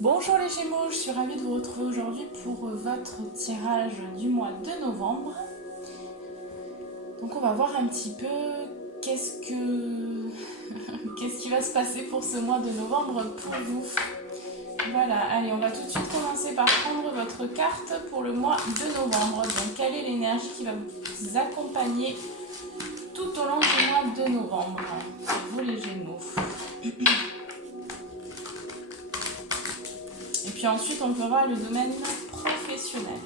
Bonjour les Gémeaux, je suis ravie de vous retrouver aujourd'hui pour votre tirage du mois de novembre. Donc on va voir un petit peu qu'est-ce que qu'est-ce qui va se passer pour ce mois de novembre pour vous. Voilà, allez, on va tout de suite commencer par prendre votre carte pour le mois de novembre. Donc quelle est l'énergie qui va vous accompagner tout au long du mois de novembre pour vous les Gémeaux. Et puis ensuite on fera le domaine professionnel.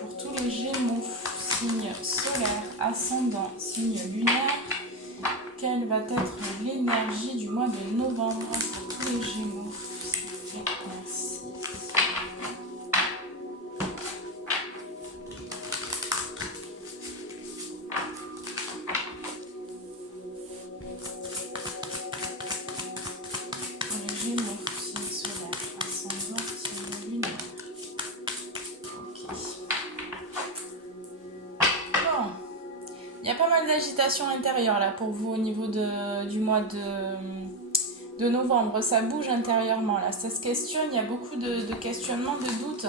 Pour tous les Gémeaux, signe solaire, ascendant, signe lunaire, quelle va être l'énergie du mois de novembre pour tous les Gémeaux? Merci. Pour les Gémeaux, signe solaire, ascendant, signe lunaire. Ok. Bon. Il y a pas mal d'agitation intérieure là pour vous au niveau du mois de novembre. Ça bouge intérieurement là. Ça se questionne, il y a beaucoup de questionnements, de doutes.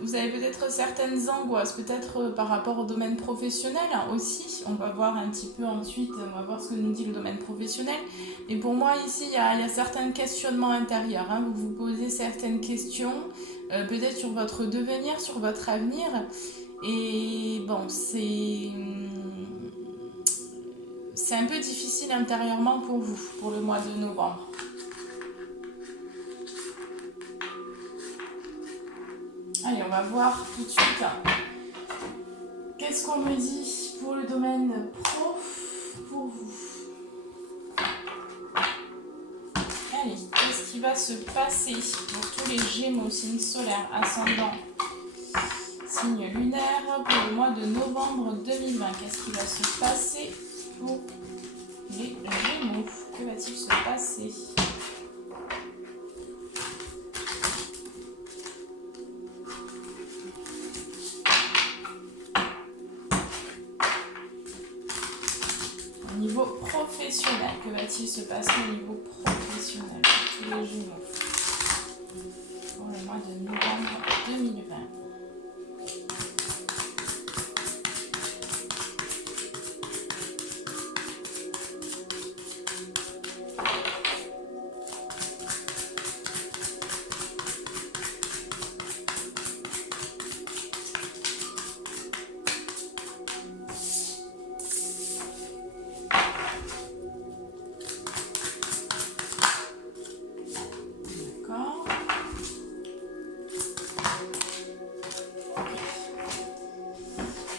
Vous avez peut-être certaines angoisses, peut-être par rapport au domaine professionnel aussi. On va voir un petit peu ensuite, on va voir ce que nous dit le domaine professionnel. Et pour moi, ici, il y a certains questionnements intérieurs. Vous vous posez certaines questions, peut-être sur votre devenir, sur votre avenir. Et bon, c'est un peu difficile intérieurement pour vous, pour le mois de novembre. Allez, on va voir tout de suite. Qu'est-ce qu'on me dit pour le domaine pro pour vous? Allez, qu'est-ce qui va se passer pour tous les Gémeaux, signe solaire, ascendant, signe lunaire pour le mois de novembre 2020? Qu'est-ce qui va se passer pour les Gémeaux? Que va-t-il se passer? Au niveau professionnel, que va-t-il se passer au niveau professionnel pour tous les Gémeaux pour le mois de novembre 2020? D'accord.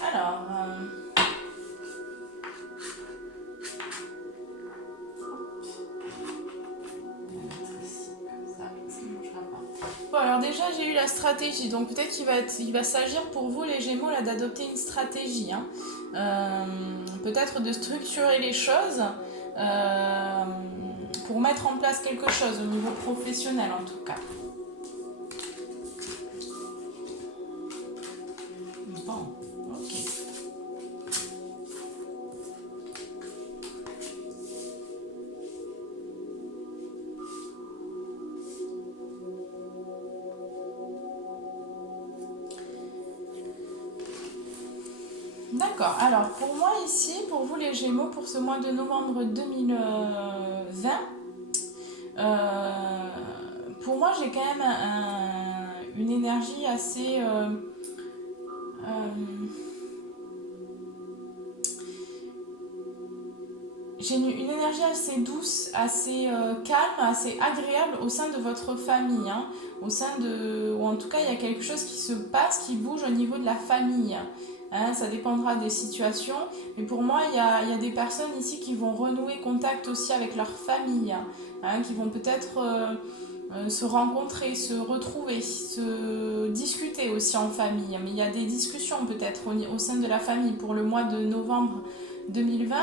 Alors, bon, alors déjà j'ai eu la stratégie, donc peut-être qu'il va s'agir pour vous les Gémeaux là d'adopter une stratégie, peut-être de structurer les choses euh, pour mettre en place quelque chose au niveau professionnel en tout cas. Bon, ok. D'accord, alors pour moi ici, pour vous les Gémeaux, pour ce mois de novembre 2020, pour moi j'ai quand même une énergie assez... j'ai une énergie assez douce, assez calme, assez agréable au sein de votre famille, au sein de, ou en tout cas il y a quelque chose qui se passe, qui bouge au niveau de la famille. Ça dépendra des situations, mais pour moi il y a des personnes ici qui vont renouer contact aussi avec leur famille, qui vont peut-être se rencontrer, se retrouver, se discuter aussi en famille. Mais il y a des discussions peut-être au sein de la famille pour le mois de novembre 2020.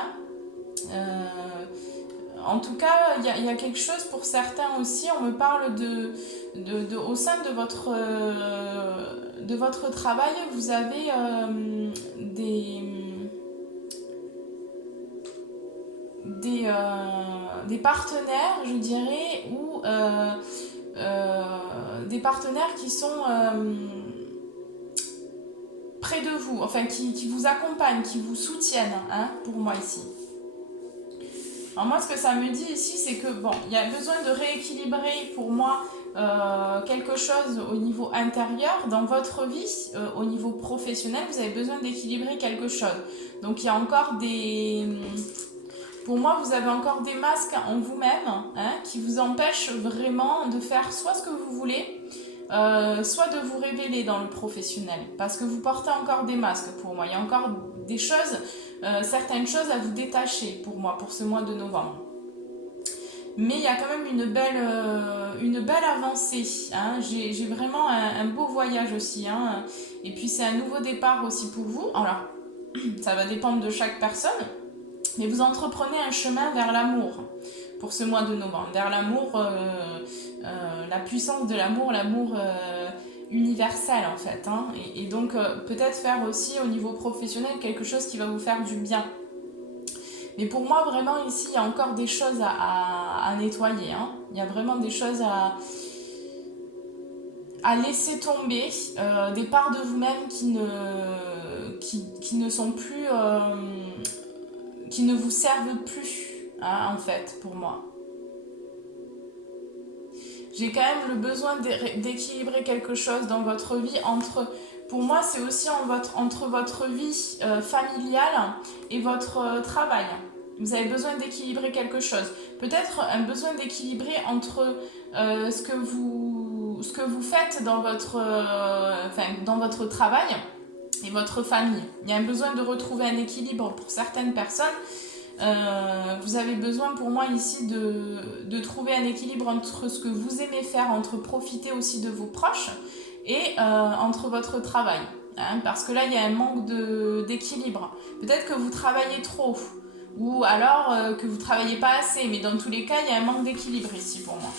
Euh, En tout cas, il y a quelque chose pour certains aussi. On me parle au sein de votre travail, vous avez des partenaires, je dirais, ou des partenaires qui sont près de vous, enfin qui vous accompagnent, qui vous soutiennent, hein, pour moi ici. Alors moi, ce que ça me dit ici, c'est que bon, il y a besoin de rééquilibrer pour moi quelque chose au niveau intérieur dans votre vie, au niveau professionnel, vous avez besoin d'équilibrer quelque chose. Donc il y a encore pour moi, vous avez encore des masques en vous-même, hein, qui vous empêchent vraiment de faire soit ce que vous voulez, soit de vous révéler dans le professionnel, parce que vous portez encore des masques pour moi. Il y a encore des choses, certaines choses à vous détacher pour moi, pour ce mois de novembre. Mais il y a quand même une belle avancée, hein. J'ai vraiment un beau voyage aussi, hein. Et puis c'est un nouveau départ aussi pour vous. Alors, ça va dépendre de chaque personne, mais vous entreprenez un chemin vers l'amour pour ce mois de novembre, vers l'amour, la puissance de l'amour, l'amour universel en fait, hein. Et donc peut-être faire aussi au niveau professionnel quelque chose qui va vous faire du bien. Mais pour moi vraiment ici il y a encore des choses à nettoyer, hein. Il y a vraiment des choses à laisser tomber, des parts de vous-même qui ne sont plus, qui ne vous servent plus, hein, en fait, pour moi. J'ai quand même le besoin d'équilibrer quelque chose dans votre vie pour moi, c'est aussi entre votre vie familiale et votre travail. Vous avez besoin d'équilibrer quelque chose. Peut-être un besoin d'équilibrer entre ce que vous faites dans dans votre travail et votre famille. Il y a un besoin de retrouver un équilibre pour certaines personnes. Vous avez besoin pour moi ici de trouver un équilibre entre ce que vous aimez faire, entre profiter aussi de vos proches et entre votre travail, hein, parce que là il y a un manque d'équilibre. Peut-être que vous travaillez trop ou alors que vous travaillez pas assez, mais dans tous les cas il y a un manque d'équilibre ici pour moi.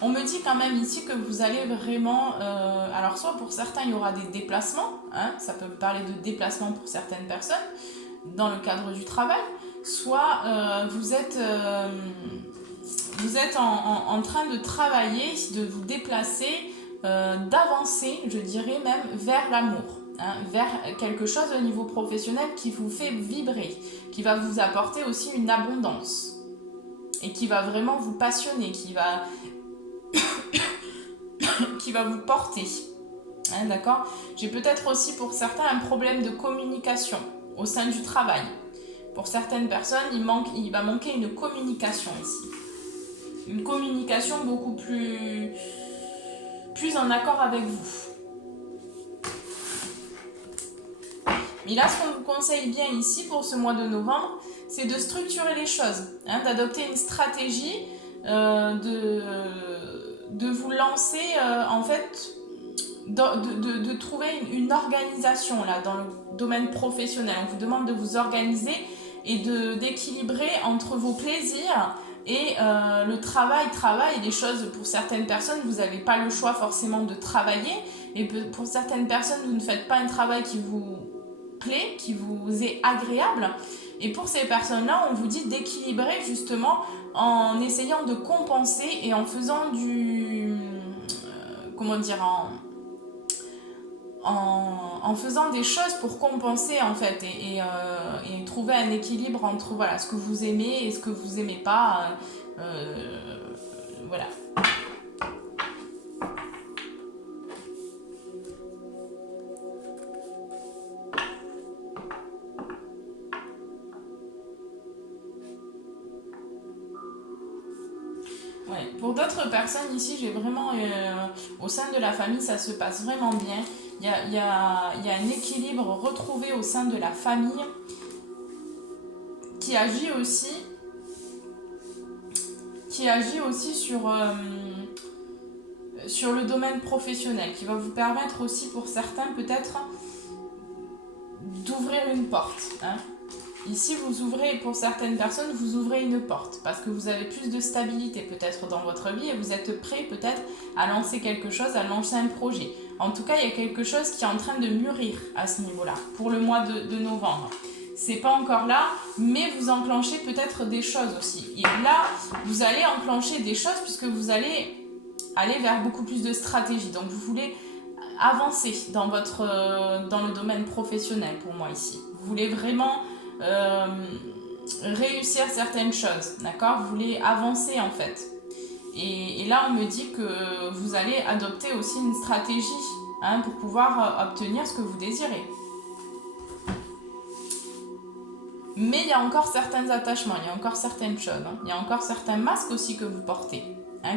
On me dit quand même ici que vous allez vraiment... alors soit pour certains il y aura des déplacements, hein, ça peut parler de déplacements pour certaines personnes dans le cadre du travail, soit vous êtes en train de travailler, de vous déplacer, d'avancer, je dirais même, vers l'amour, hein, vers quelque chose au niveau professionnel qui vous fait vibrer, qui va vous apporter aussi une abondance et qui va vraiment vous passionner, qui va vous porter, hein, d'accord. J'ai peut-être aussi pour certains un problème de communication au sein du travail. Pour certaines personnes, il va manquer une communication ici. Une communication beaucoup plus en accord avec vous. Mais là, ce qu'on vous conseille bien ici pour ce mois de novembre, c'est de structurer les choses, hein, d'adopter une stratégie, de vous lancer en fait, de trouver une organisation là dans le domaine professionnel. On vous demande de vous organiser et d'équilibrer entre vos plaisirs et le travail, les choses. Pour certaines personnes, vous n'avez pas le choix forcément de travailler, et pour certaines personnes, vous ne faites pas un travail qui vous plaît, qui vous est agréable. Et pour ces personnes-là, on vous dit d'équilibrer justement en essayant de compenser et en faisant en faisant des choses pour compenser en fait et trouver un équilibre entre voilà, ce que vous aimez et ce que vous aimez pas. Voilà. Ouais. Pour d'autres personnes ici, j'ai vraiment au sein de la famille, ça se passe vraiment bien. Il y a un équilibre retrouvé au sein de la famille qui agit aussi sur le domaine professionnel, qui va vous permettre aussi pour certains peut-être d'ouvrir une porte, hein. Ici, vous ouvrez, pour certaines personnes, vous ouvrez une porte parce que vous avez plus de stabilité peut-être dans votre vie et vous êtes prêt peut-être à lancer quelque chose, à lancer un projet. En tout cas, il y a quelque chose qui est en train de mûrir à ce niveau-là pour le mois de novembre. c'est pas encore là, mais vous enclenchez peut-être des choses aussi. Et là, vous allez enclencher des choses puisque vous allez aller vers beaucoup plus de stratégie. Donc vous voulez avancer dans le domaine professionnel pour moi ici. Vous voulez vraiment réussir certaines choses, d'accord? Vous voulez avancer en fait. Et là, on me dit que vous allez adopter aussi une stratégie pour pouvoir obtenir ce que vous désirez. Mais il y a encore certains attachements, il y a encore certaines choses. Il y a encore certains masques aussi que vous portez,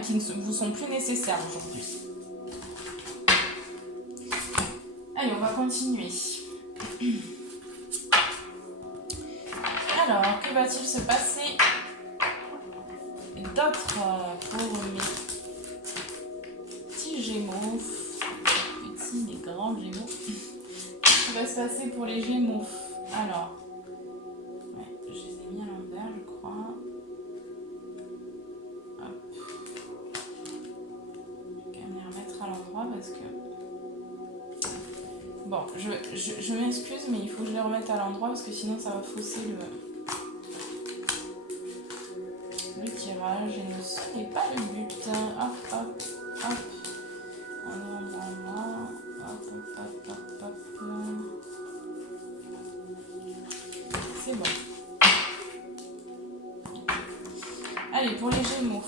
qui ne vous sont plus nécessaires aujourd'hui. Allez, on va continuer. Alors, que va-t-il se passer d'autre pour mes petits gémeaux, petits et grands gémeaux? Qu'est-ce qui va se passer pour les gémeaux? Alors, ouais, je les ai mis à l'envers, je crois. Hop. Je vais quand même les remettre à l'endroit parce que... Bon, je m'excuse, mais il faut que je les remette à l'endroit parce que sinon ça va fausser le tirage et ce n'est pas le but. Hop, hop, hop. On est en là. Hop, hop, hop, hop, hop. C'est bon. Allez, pour les Gémeaux.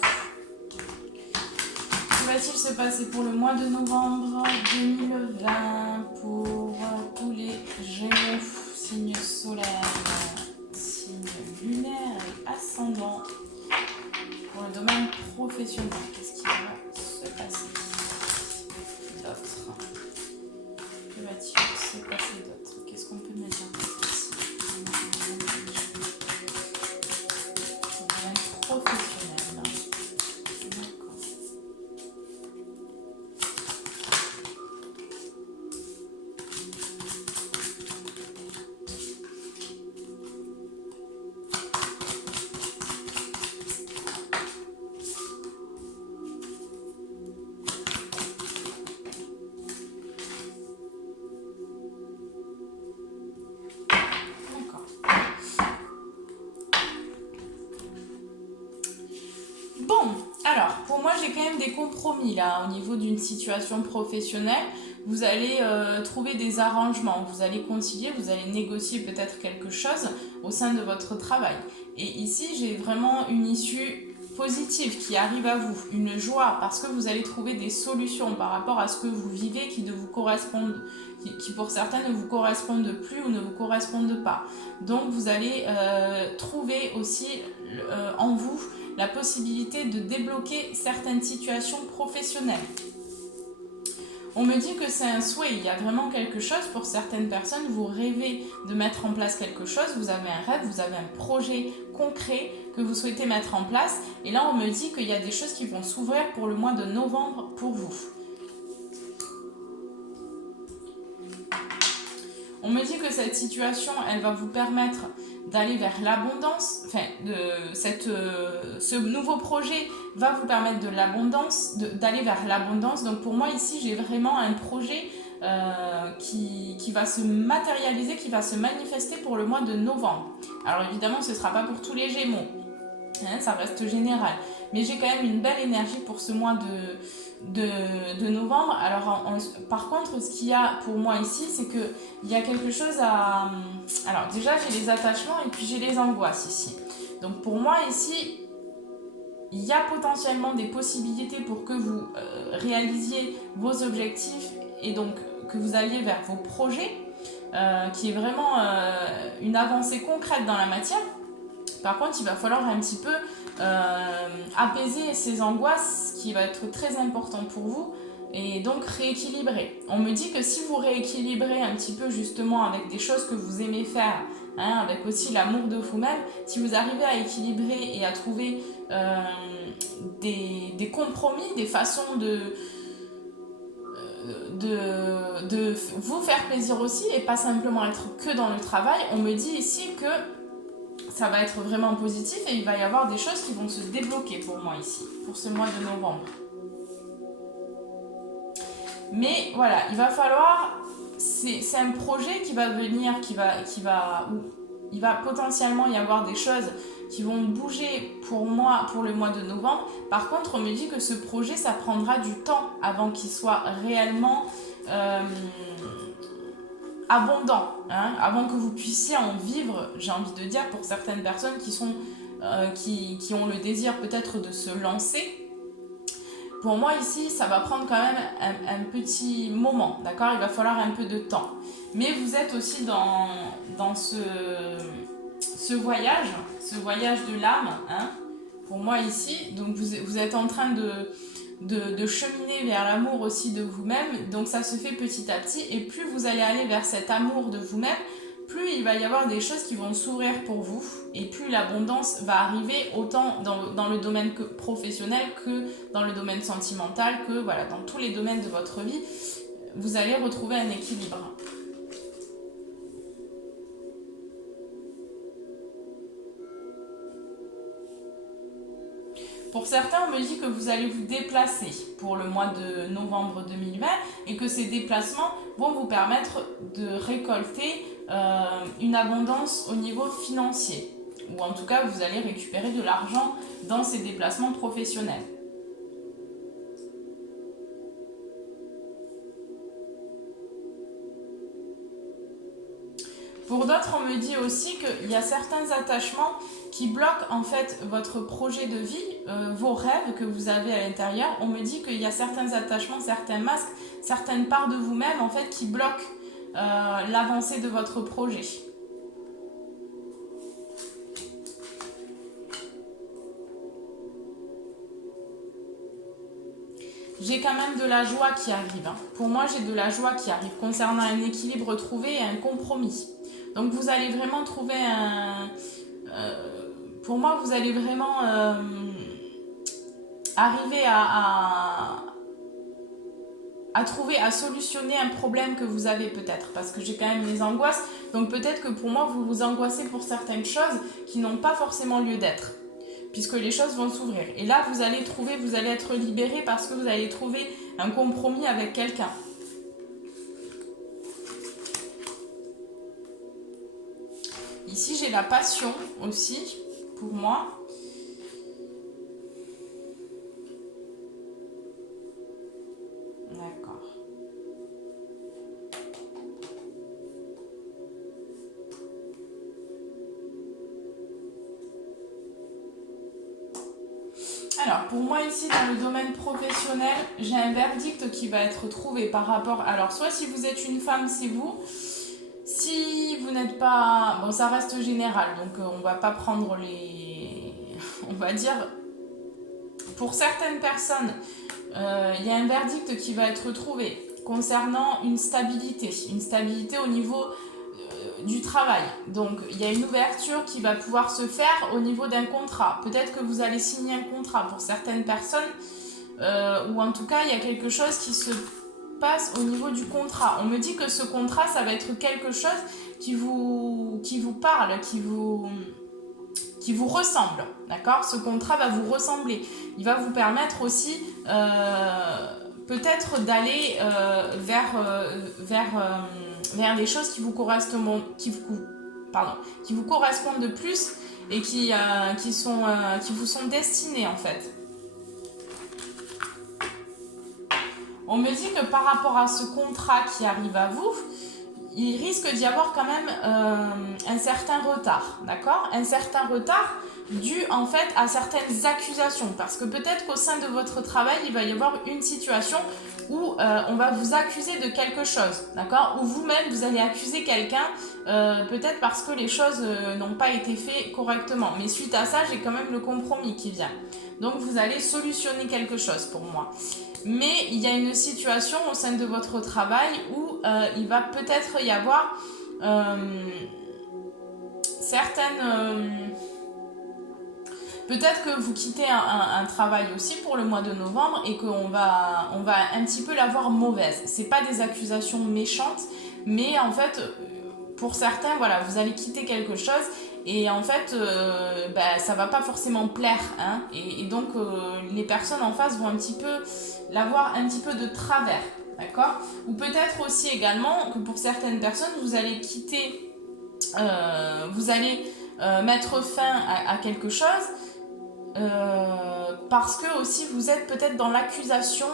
Que va-t-il se passer pour le mois de novembre 2020 pour tous les Gémeaux, signe solaire, signe lunaire et ascendant? Pour le domaine professionnel, qu'est-ce qui va se passer d'autre? Que va-t-il se passer d'autre? Qu'est-ce qu'on peut me dire ici? Le domaine professionnel. D'accord. Alors, pour moi, j'ai quand même des compromis là au niveau d'une situation professionnelle. Vous allez trouver des arrangements, vous allez concilier, vous allez négocier peut-être quelque chose au sein de votre travail. Et ici, j'ai vraiment une issue positive qui arrive à vous, une joie, parce que vous allez trouver des solutions par rapport à ce que vous vivez qui ne vous correspondent, qui pour certains ne vous correspondent plus ou ne vous correspondent pas. Donc, vous allez trouver aussi en vous la possibilité de débloquer certaines situations professionnelles. On me dit que c'est un souhait, il y a vraiment quelque chose pour certaines personnes, vous rêvez de mettre en place quelque chose, vous avez un rêve, vous avez un projet concret que vous souhaitez mettre en place, et là on me dit qu'il y a des choses qui vont s'ouvrir pour le mois de novembre pour vous. On me dit que cette situation, elle va vous permettre d'aller vers l'abondance, enfin, ce nouveau projet va vous permettre de l'abondance, d'aller vers l'abondance. Donc pour moi ici, j'ai vraiment un projet qui va se matérialiser, qui va se manifester pour le mois de novembre. Alors évidemment, ce ne sera pas pour tous les Gémeaux, ça reste général. Mais j'ai quand même une belle énergie pour ce mois de novembre. Alors par contre, ce qu'il y a pour moi ici, c'est qu'il y a quelque chose à... Alors déjà, j'ai les attachements et puis j'ai les angoisses ici. Donc pour moi ici, il y a potentiellement des possibilités pour que vous réalisiez vos objectifs et donc que vous alliez vers vos projets, qui est vraiment une avancée concrète dans la matière. Par contre, il va falloir un petit peu apaiser ces angoisses, qui va être très important pour vous, et donc rééquilibrer. On me dit que si vous rééquilibrez un petit peu justement avec des choses que vous aimez faire, avec aussi l'amour de vous-même, si vous arrivez à équilibrer et à trouver des compromis, des façons de vous faire plaisir aussi et pas simplement être que dans le travail, on me dit ici que ça va être vraiment positif et il va y avoir des choses qui vont se débloquer pour moi ici, pour ce mois de novembre. Mais voilà, il va falloir... C'est un projet qui va venir, qui va il va potentiellement y avoir des choses qui vont bouger pour moi pour le mois de novembre. Par contre, on me dit que ce projet, ça prendra du temps avant qu'il soit réellement abondant, hein, avant que vous puissiez en vivre, j'ai envie de dire, pour certaines personnes qui ont le désir peut-être de se lancer. Pour moi ici, ça va prendre quand même un petit moment, d'accord? Il va falloir un peu de temps. Mais vous êtes aussi dans ce voyage de l'âme, hein, pour moi ici. Donc vous êtes en train de cheminer vers l'amour aussi de vous-même. Donc ça se fait petit à petit. Et plus vous allez aller vers cet amour de vous-même, plus il va y avoir des choses qui vont s'ouvrir pour vous et plus l'abondance va arriver autant dans le domaine professionnel que dans le domaine sentimental, que voilà, dans tous les domaines de votre vie, vous allez retrouver un équilibre. Pour certains, on me dit que vous allez vous déplacer pour le mois de novembre 2020 et que ces déplacements vont vous permettre de récolter une abondance au niveau financier. Ou en tout cas, vous allez récupérer de l'argent dans ces déplacements professionnels. Pour d'autres, on me dit aussi qu'il y a certains attachements qui bloquent en fait votre projet de vie, vos rêves que vous avez à l'intérieur. On me dit qu'il y a certains attachements, certains masques, certaines parts de vous-même en fait qui bloquent l'avancée de votre projet. J'ai quand même de la joie qui arrive. Hein. Pour moi, j'ai de la joie qui arrive concernant un équilibre trouvé et un compromis. Donc vous allez vraiment trouver pour moi, vous allez vraiment arriver à trouver, à solutionner un problème que vous avez peut-être. Parce que j'ai quand même les angoisses. Donc peut-être que pour moi, vous vous angoissez pour certaines choses qui n'ont pas forcément lieu d'être. Puisque les choses vont s'ouvrir. Et là, vous allez être libéré parce que vous allez trouver un compromis avec quelqu'un. Ici, j'ai la passion aussi, pour moi. D'accord. Alors, pour moi ici, dans le domaine professionnel, j'ai un verdict qui va être trouvé par rapport... Alors, soit si vous êtes une femme, c'est vous. Si vous n'êtes pas... Bon, ça reste général, donc on va pas prendre les... On va dire... Pour certaines personnes, il y a un verdict qui va être trouvé concernant une stabilité au niveau du travail. Donc, il y a une ouverture qui va pouvoir se faire au niveau d'un contrat. Peut-être que vous allez signer un contrat pour certaines personnes, ou en tout cas, il y a quelque chose qui se passe au niveau du contrat. On me dit que ce contrat, ça va être quelque chose qui vous parle, qui vous ressemble, d'accord? Ce contrat va vous ressembler. Il va vous permettre aussi peut-être d'aller vers des choses qui vous correspondent, qui vous correspondent de plus et qui vous sont destinées en fait. On me dit que par rapport à ce contrat qui arrive à vous, il risque d'y avoir quand même un certain retard, d'accord? Un certain retard dû en fait à certaines accusations. Parce que peut-être qu'au sein de votre travail, il va y avoir une situation où on va vous accuser de quelque chose, d'accord? Ou vous-même, vous allez accuser quelqu'un, peut-être parce que les choses n'ont pas été faites correctement. Mais suite à ça, j'ai quand même le compromis qui vient. Donc vous allez solutionner quelque chose pour moi. Mais il y a une situation au sein de votre travail où il va peut-être y avoir certaines... peut-être que vous quittez un travail aussi pour le mois de novembre et qu'on va un petit peu l'avoir mauvaise. C'est pas des accusations méchantes, mais en fait, pour certains, voilà, vous allez quitter quelque chose et en fait, ça va pas forcément plaire. Hein, et donc, les personnes en face vont un petit peu l'avoir un petit peu de travers. D'accord? Ou peut-être aussi également que pour certaines personnes, vous allez quitter vous allez mettre fin à quelque chose. Parce que aussi vous êtes peut-être dans l'accusation,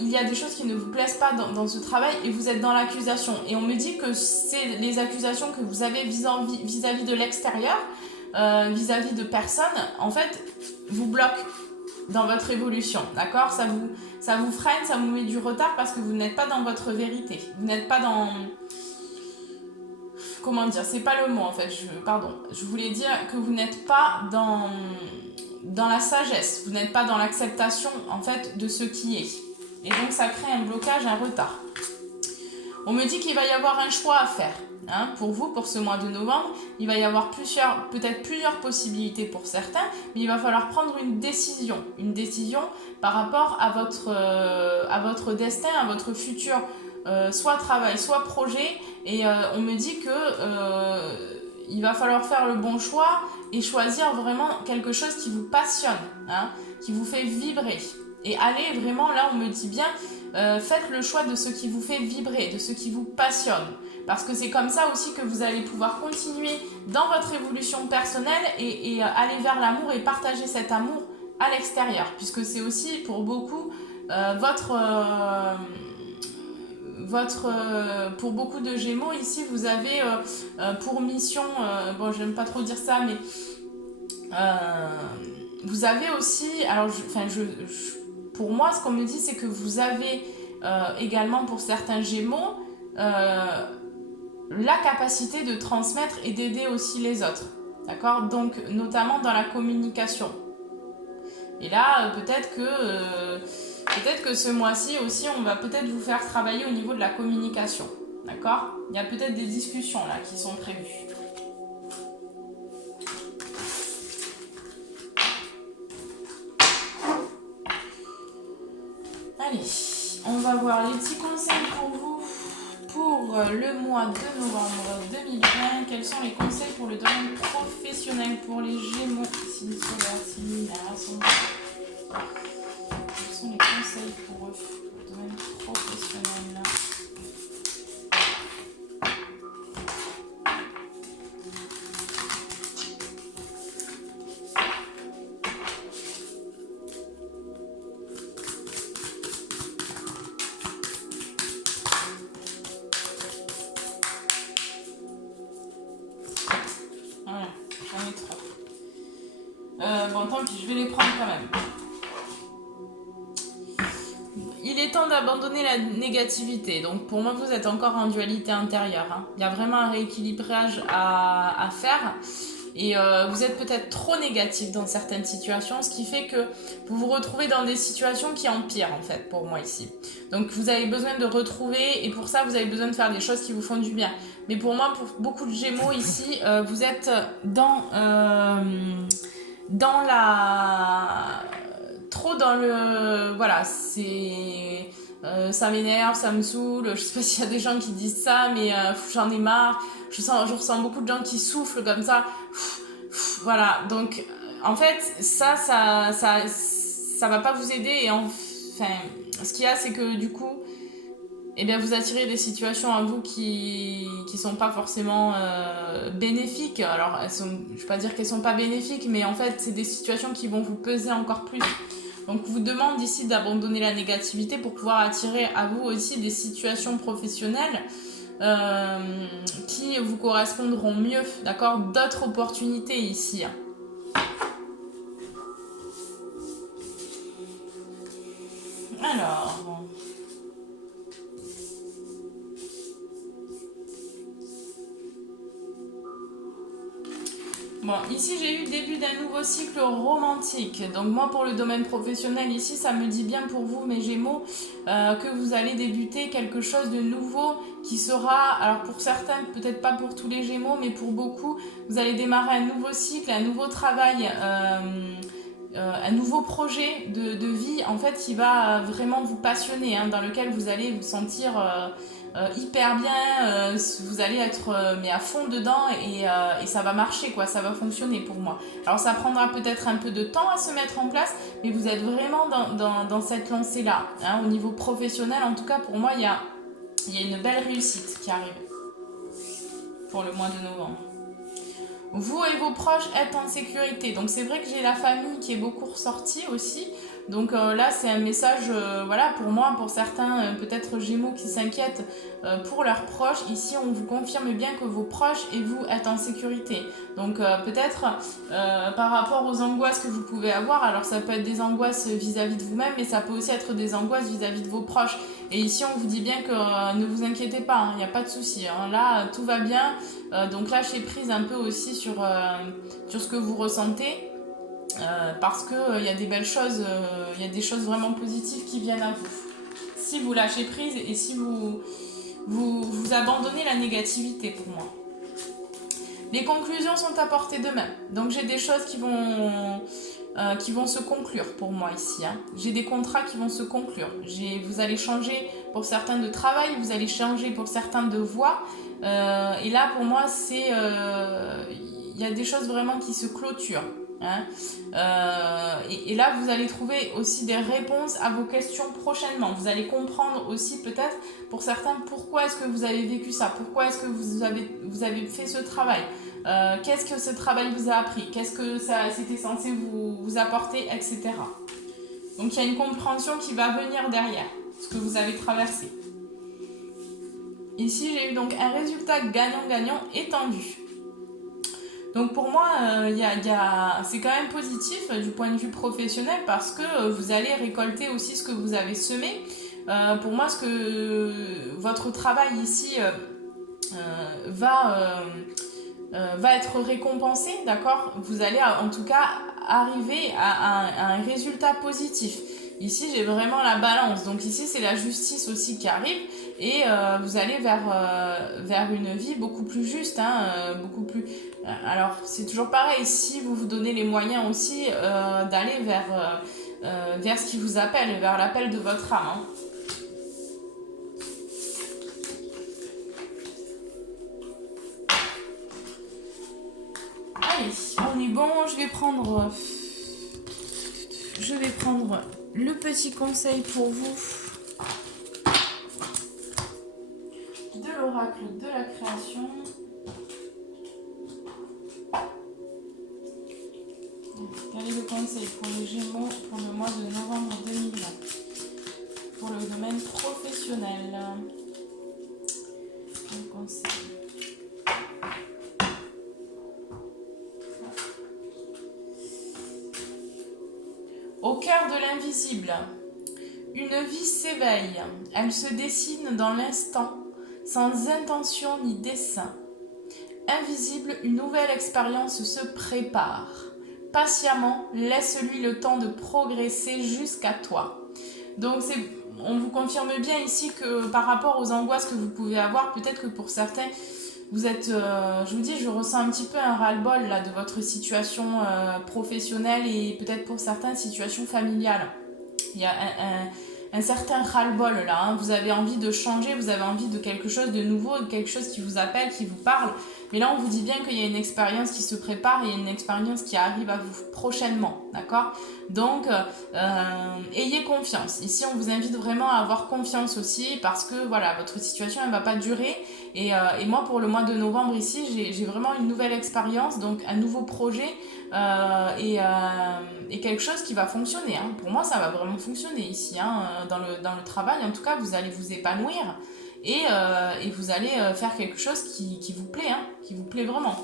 il y a des choses qui ne vous plaisent pas dans ce travail et vous êtes dans l'accusation. Et on me dit que c'est les accusations que vous avez vis-à-vis de l'extérieur, vis-à-vis de personnes, en fait, vous bloquent dans votre évolution, d'accord? Ça vous freine, ça vous met du retard parce que vous n'êtes pas dans votre vérité. Vous n'êtes pas dans... Comment dire? C'est pas le mot en fait, pardon. Je voulais dire que vous n'êtes pas dans la sagesse, vous n'êtes pas dans l'acceptation en fait de ce qui est. Et donc ça crée un blocage, un retard. On me dit qu'il va y avoir un choix à faire. Hein, pour vous, pour ce mois de novembre, il va y avoir peut-être plusieurs possibilités pour certains, mais il va falloir prendre une décision par rapport à votre destin, à votre futur, soit travail, soit projet. Et on me dit que il va falloir faire le bon choix et choisir vraiment quelque chose qui vous passionne, hein, qui vous fait vibrer. Et allez vraiment, là on me dit bien, faites le choix de ce qui vous fait vibrer, de ce qui vous passionne. Parce que c'est comme ça aussi que vous allez pouvoir continuer dans votre évolution personnelle et aller vers l'amour et partager cet amour à l'extérieur. Puisque c'est aussi pour beaucoup pour beaucoup de Gémeaux, ici vous avez pour mission, bon j'aime pas trop dire ça, mais vous avez aussi, alors pour moi ce qu'on me dit c'est que vous avez également pour certains Gémeaux la capacité de transmettre et d'aider aussi les autres, d'accord? Donc notamment dans la communication. Et là peut-être que ce mois-ci aussi on va peut-être vous faire travailler au niveau de la communication, d'accord? Il y a peut-être des discussions là qui sont prévues. Allez, on va voir les petits conseils pour vous pour le mois de novembre 2020. Quels sont les conseils pour le domaine professionnel pour les Gémeaux? Signe solaire, signe lunaire, quels sont les conseils pour eux, le domaine professionnel? Voilà, j'en ai trop. Bon, tant pis, je vais les prendre quand même. Il est temps d'abandonner la négativité. Donc pour moi, vous êtes encore en dualité intérieure, hein. Il y a vraiment un rééquilibrage à faire. Et vous êtes peut-être trop négatif dans certaines situations, ce qui fait que vous vous retrouvez dans des situations qui empirent en fait pour moi ici. Donc vous avez besoin de retrouver, et pour ça vous avez besoin de faire des choses qui vous font du bien. Mais pour moi, pour beaucoup de Gémeaux ici, vous êtes dans la... trop dans le... Voilà, c'est... ça m'énerve, ça me saoule, je sais pas s'il y a des gens qui disent ça, mais j'en ai marre. Je ressens beaucoup de gens qui soufflent comme ça. Voilà, donc en fait, ça va pas vous aider. Et enfin, ce qu'il y a, c'est que du coup, eh bien, vous attirez des situations à vous qui sont pas forcément bénéfiques. Alors, je vais pas dire qu'elles sont pas bénéfiques, mais en fait, c'est des situations qui vont vous peser encore plus. Donc, je vous demande ici d'abandonner la négativité pour pouvoir attirer à vous aussi des situations professionnelles qui vous correspondront mieux, d'accord? D'autres opportunités ici. Alors... Bon, ici j'ai eu le début d'un nouveau cycle romantique. Donc moi pour le domaine professionnel ici, ça me dit bien pour vous mes Gémeaux que vous allez débuter quelque chose de nouveau qui sera, alors pour certains, peut-être pas pour tous les Gémeaux, mais pour beaucoup, vous allez démarrer un nouveau cycle, un nouveau travail, un nouveau projet de vie en fait qui va vraiment vous passionner, hein, dans lequel vous allez vous sentir... hyper bien, vous allez être mais à fond dedans et ça va marcher quoi, ça va fonctionner pour moi. Alors ça prendra peut-être un peu de temps à se mettre en place, mais vous êtes vraiment dans cette lancée là, hein, au niveau professionnel. En tout cas pour moi il y a une belle réussite qui arrive. pour le mois de novembre. Vous et vos proches êtes en sécurité. Donc c'est vrai que j'ai la famille qui est beaucoup ressortie aussi. Donc là c'est un message, voilà, pour moi, pour certains peut-être Gémeaux qui s'inquiètent pour leurs proches. Ici on vous confirme bien que vos proches et vous êtes en sécurité. Donc peut-être par rapport aux angoisses que vous pouvez avoir, alors ça peut être des angoisses vis-à-vis de vous-même, mais ça peut aussi être des angoisses vis-à-vis de vos proches. Et ici on vous dit bien que ne vous inquiétez pas, il n'y a pas de souci. Là tout va bien. Donc lâchez prise un peu aussi sur ce que vous ressentez. Parce qu'il y a des belles choses, il y a des choses vraiment positives qui viennent à vous. Si vous lâchez prise et si vous abandonnez la négativité pour moi. Les conclusions sont à portée de main. Donc j'ai des choses qui vont se conclure pour moi ici. J'ai des contrats qui vont se conclure. Vous allez changer pour certains de travail, vous allez changer pour certains de voie. Et là pour moi il y a des choses vraiment qui se clôturent. Et là vous allez trouver aussi des réponses à vos questions prochainement. Vous allez comprendre aussi peut-être pour certains pourquoi est-ce que vous avez vécu ça, pourquoi est-ce que vous avez fait ce travail, qu'est-ce que ce travail vous a appris, qu'est-ce que c'était censé vous apporter, etc. Donc il y a une compréhension qui va venir derrière ce que vous avez traversé. Ici j'ai eu donc un résultat gagnant-gagnant étendu. Donc pour moi, c'est quand même positif du point de vue professionnel parce que vous allez récolter aussi ce que vous avez semé. Pour moi, votre travail ici va être récompensé, d'accord ? Vous allez en tout cas arriver à un résultat positif. Ici, j'ai vraiment la balance. Donc ici, c'est la justice aussi qui arrive. Et vous allez vers une vie beaucoup plus juste, beaucoup plus... Alors, c'est toujours pareil, si vous vous donnez les moyens aussi d'aller vers ce qui vous appelle, vers l'appel de votre âme. Allez, on est bon, je vais prendre le petit conseil pour vous de l'oracle de la création. Quel est le conseil pour les Gémeaux pour le mois de novembre 2020 pour le domaine professionnel? Quel conseil? Au cœur de l'invisible, une vie s'éveille. Elle se dessine dans l'instant, sans intention ni dessein. Invisible, une nouvelle expérience se prépare. Patiemment, laisse-lui le temps de progresser jusqu'à toi. Donc on vous confirme bien ici que par rapport aux angoisses que vous pouvez avoir, peut-être que pour certains, vous êtes, je vous dis, je ressens un petit peu un ras-le-bol là, de votre situation professionnelle et peut-être pour certains, situation familiale. Il y a un certain ras-le-bol là, vous avez envie de changer, vous avez envie de quelque chose de nouveau, de quelque chose qui vous appelle, qui vous parle. Mais là, on vous dit bien qu'il y a une expérience qui se prépare et une expérience qui arrive à vous prochainement, d'accord ? Donc, ayez confiance. Ici, on vous invite vraiment à avoir confiance aussi parce que, voilà, votre situation, elle ne va pas durer. Et moi, pour le mois de novembre ici, j'ai vraiment une nouvelle expérience, donc un nouveau projet et quelque chose qui va fonctionner. Pour moi, ça va vraiment fonctionner ici, dans le travail. En tout cas, vous allez vous épanouir. Et vous allez faire quelque chose qui vous plaît, qui vous plaît vraiment.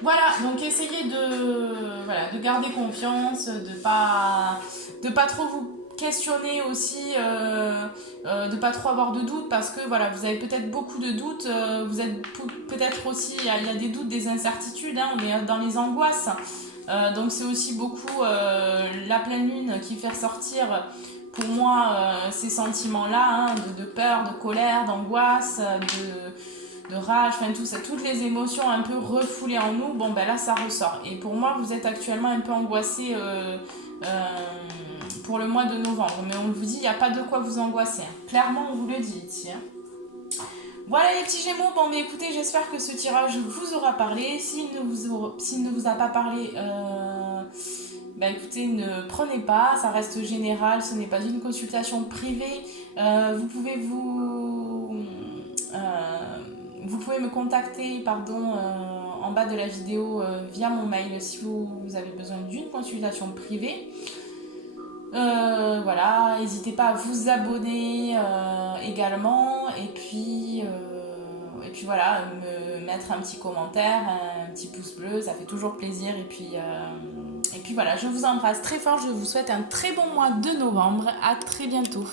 Voilà, donc essayez de garder confiance, de pas trop vous questionner aussi, de pas trop avoir de doutes parce que voilà, vous avez peut-être beaucoup de doutes, vous êtes peut-être aussi, il y a des doutes, des incertitudes, on est dans les angoisses. Donc c'est aussi beaucoup la pleine lune qui fait ressortir pour moi ces sentiments-là, de peur, de colère, d'angoisse, de rage, enfin tout ça, toutes les émotions un peu refoulées en nous, bon ben là ça ressort. Et pour moi vous êtes actuellement un peu angoissé pour le mois de novembre, mais on vous dit il n'y a pas de quoi vous angoisser, clairement on vous le dit ici. Voilà les petits Gémeaux, bon mais écoutez, j'espère que ce tirage vous aura parlé. S'il ne vous a pas parlé, écoutez, ne prenez pas, ça reste général, ce n'est pas une consultation privée. Vous pouvez vous pouvez me contacter en bas de la vidéo via mon mail si vous avez besoin d'une consultation privée. Voilà, n'hésitez pas à vous abonner également et puis voilà, me mettre un petit commentaire, un petit pouce bleu, ça fait toujours plaisir et puis voilà, je vous embrasse très fort, je vous souhaite un très bon mois de novembre, à très bientôt.